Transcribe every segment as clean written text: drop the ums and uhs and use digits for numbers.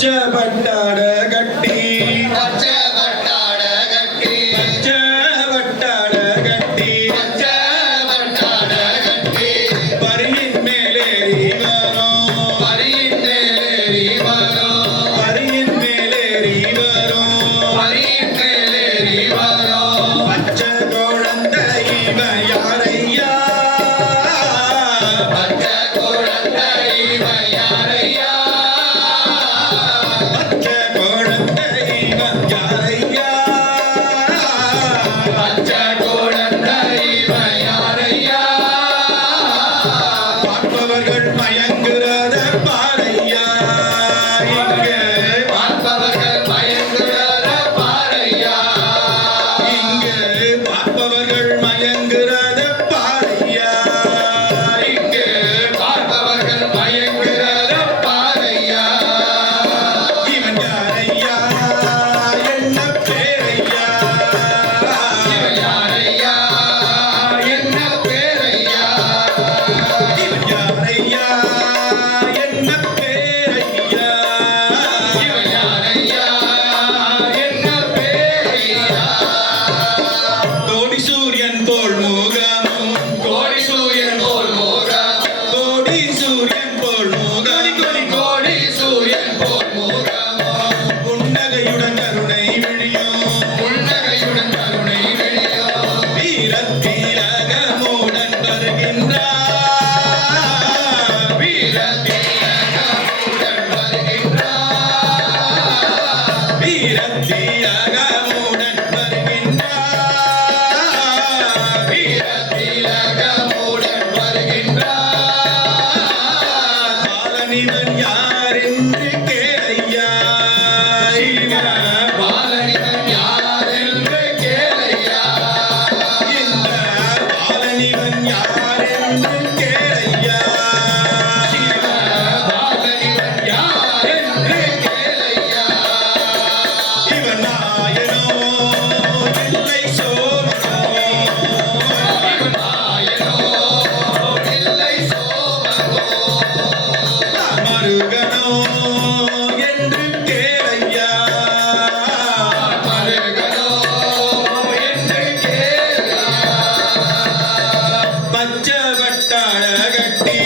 பச்சை பட்டாட கட்டி பச்சை பட்டாட கட்டி பச்சை பட்டாட கட்டி பச்சை பட்டாட கட்டி பரியின் மேலேறி வரும் பரியின் மேலேறி வரும் பரியின் மேலேறி வரும் பரியின் மேலேறி வரும் பச்சை குழந்தை இவன் யாரையா பச்சை குழந்தை இவன் யாரையா பச்சை குழந்தை இவன் யாரையா பச்சை குழந்தை இவன் யாரையா பார்ப்பவர்கள் மயங்குறத பாரையா இங்கே பார்ப்பவர்கள் பயங்குறத பாரையா இங்கே பார்ப்பவர்கள் மயங்குறத பாரையா இங்கு பார்ப்பவர்கள் பயங்குறத பாரையா இவன் யாரையா என்ன பேரையா இவன் யாரையா என்ன பேரையா இவன் யாரையா என்ன பேரையா இவன் யாரையா என்ன பேரையா கோடி சூரியன் போல் முகமும் கோடி சூரியன் போல் மோகம் கோடி சூரியன் போல் முகம் கோடி சூரியன் போல் மோகமோ புன்னகையுடன் கருணை விழியும் புன்னகையுடன் கருணை வெளியோ வீரத்தீரகமுடன் வருகின்றார் வீரத்தீரகமுடன் வருகின்றார் வீரத்தீரகமுடன் வருகின்றார் வீரத்தீரகமுடன் வருகின்றார் பாலனிவன் யார் என்று கேளையா பாலனிவன் யார் என்று கேளையா இந்த பாலனிவன் யார் என்று கேளையா பாலனிவன் யார் என்று கேளையா இவன் நாயனோ இல்லை சோமனோ இவன் நாயனோ இல்லை சோமனோ மருகனோ என்று கேளையா மருகனோ என்று கேளையா பச்சை வட்டாட கட்டி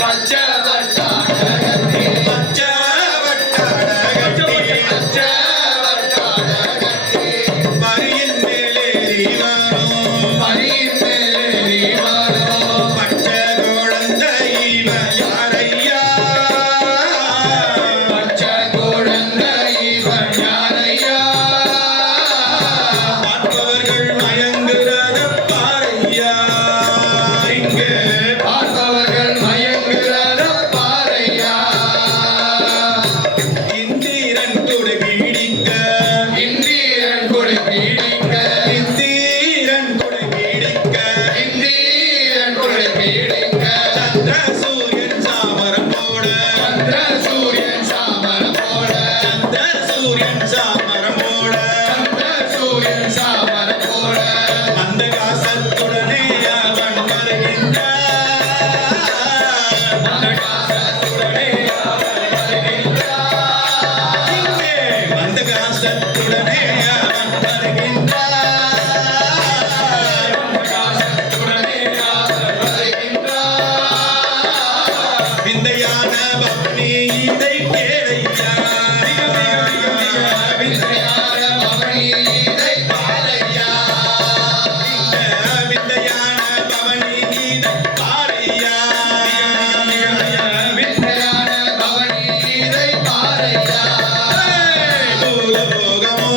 பச்சை பட்டாட கட்டி பச்சை வட்டாட கட்டி பச்சை பட்டாட கட்டி பரியின் மேலேறி வரும் பரியின் மேலேறி வரும் பச்சை குழந்தை இவன் யாரையா பச்சை குழந்தை இவன் யாரையா பார்ப்பவர்கள் மயங்குறத பாரையா இங்கே பார்ப்பவர்கள் மயங்குறத பாரையா இந்திரன் கொடை பீடிக்க இந்திரன் கொடை பீடிக்க இந்திரன் கொடை பீடிக்க இந்திரன் கொடை பீடிக்க சந்திர சூரியன் சாமரம் போட சந்திர சூரியன் சாமரம் போட சந்திர சூரியன் சாமரம் போட சந்திர சூரியன் சாமரம் போட அந்த காசத்துடனே அவன் வருகின்றான் மனகாசத்துடனே அவன் வருகின்றார் இங்கே அந்த காசத்துடனே அவன் வருகின்றான் மனகாசத்துடனே அவன் வருகின்றார் விந்தையான பக்னி இதை கேளையா விந்தையான பவனி இதை பாரையா விந்தையான பவனி இதை பாரையா விந்தையான பவனி இதை பாரையா பூலோகமோ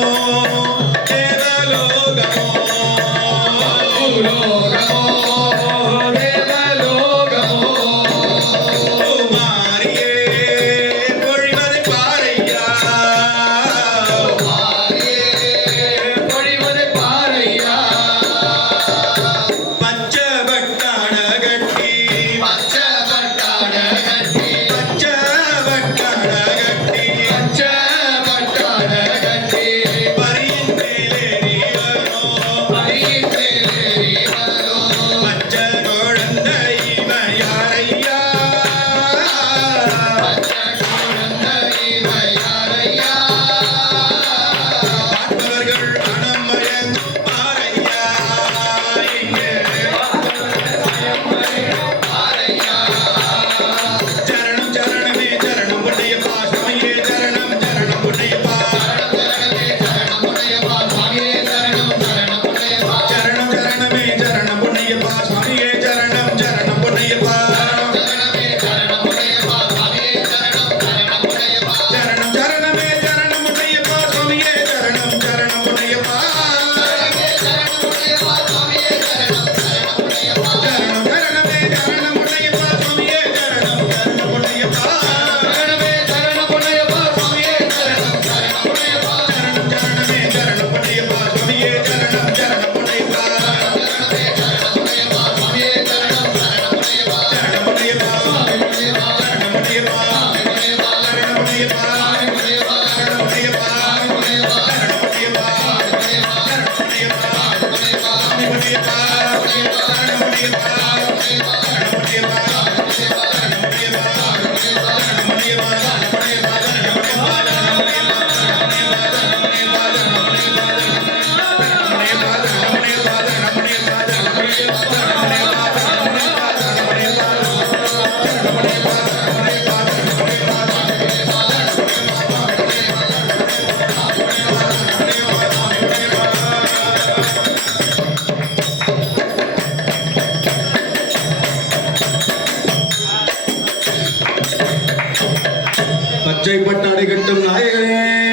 பச்சை பட்டாடை கட்டும் நாயகனே